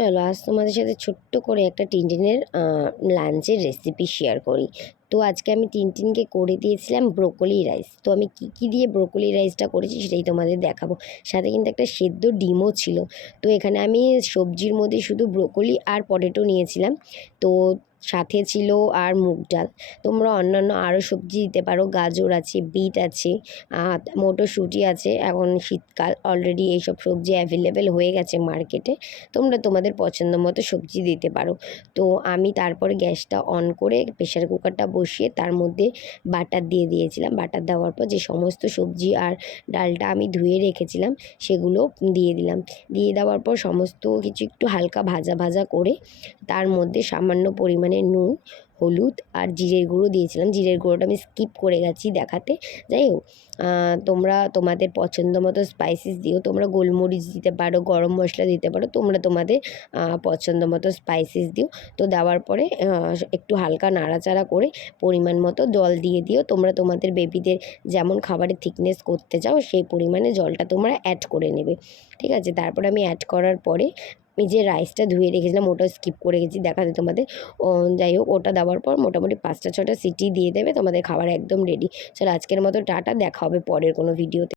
চলো আজ তোমাদের সাথে ছোট্ট করে একটা টিনটিনের লাঞ্চের রেসিপি শেয়ার করি। তো আজকে আমি টিনটিনকে করে দিয়েছিলাম ব্রোকলি রাইস। তো আমি কি দিয়ে ব্রোকলি রাইসটা করেছি সেটাই তোমাদের দেখাবো। সাথে কিন্তু একটা সেদ্ধ ডিমও ছিল। তো এখানে আমি সবজির মধ্যে শুধু ব্রোকলি আর পটেটো নিয়েছিলাম। তো সাথে ছিল আর মুগ ডাল। তোমরা অন্যান্য আরও সবজি দিতে পারো, গাজর আছে, বিট আছে, মটরশুঁটি আছে। এখন শীতকাল, অলরেডি এইসব সবজি অ্যাভেলেবেল হয়ে গেছে মার্কেটে। তোমরা তোমাদের পছন্দ মতো সবজি দিতে পারো। তো আমি তারপরে গ্যাসটা অন করে প্রেশার কুকারটা বসিয়ে তার মধ্যে বাটার দিয়ে দিয়েছিলাম। বাটার দেওয়ার পর যে সমস্ত সবজি আর ডালটা আমি ধুয়ে রেখেছিলাম সেগুলো দিয়ে দিলাম। দিয়ে দেওয়ার পর সমস্ত কিছু একটু হালকা ভাজা ভাজা করে তার মধ্যে সামান্য পরিমাণে নুন, হলুদ আর জিরের গুঁড়ো দিয়েছিলাম। জিরের গুঁড়োটা আমি স্কিপ করে গেছি দেখাতে। যাই হোক, তোমরা তোমাদের পছন্দ মতো স্পাইসেস দিও। তোমরা গোলমরিচ দিতে পারো, গরম মশলা দিতে পারো, তোমরা তোমাদের পছন্দ মতো স্পাইসেস দিও। তো দেওয়ার পরে একটু হালকা নাড়াচাড়া করে পরিমাণ মতো জল দিয়ে দিও। তোমরা তোমাদের বেবিদের যেমন খাবারের থিকনেস করতে চাও সেই পরিমাণে জলটা তোমরা অ্যাড করে নেবে। ঠিক আছে? তারপরে আমি অ্যাড করার পরে আমি যে রাইসটা ধুয়ে রেখেছিলাম ওটা স্কিপ করে গেছি দেখাতে তোমাদের। যাই হোক, ওটা দেওয়ার পর মোটামুটি 5টা 6টা সিটি দিয়ে দেবে, তোমাদের খাবার একদম রেডি। চলো আজকের মতো টাটা, দেখা হবে পরের কোনো ভিডিওতে।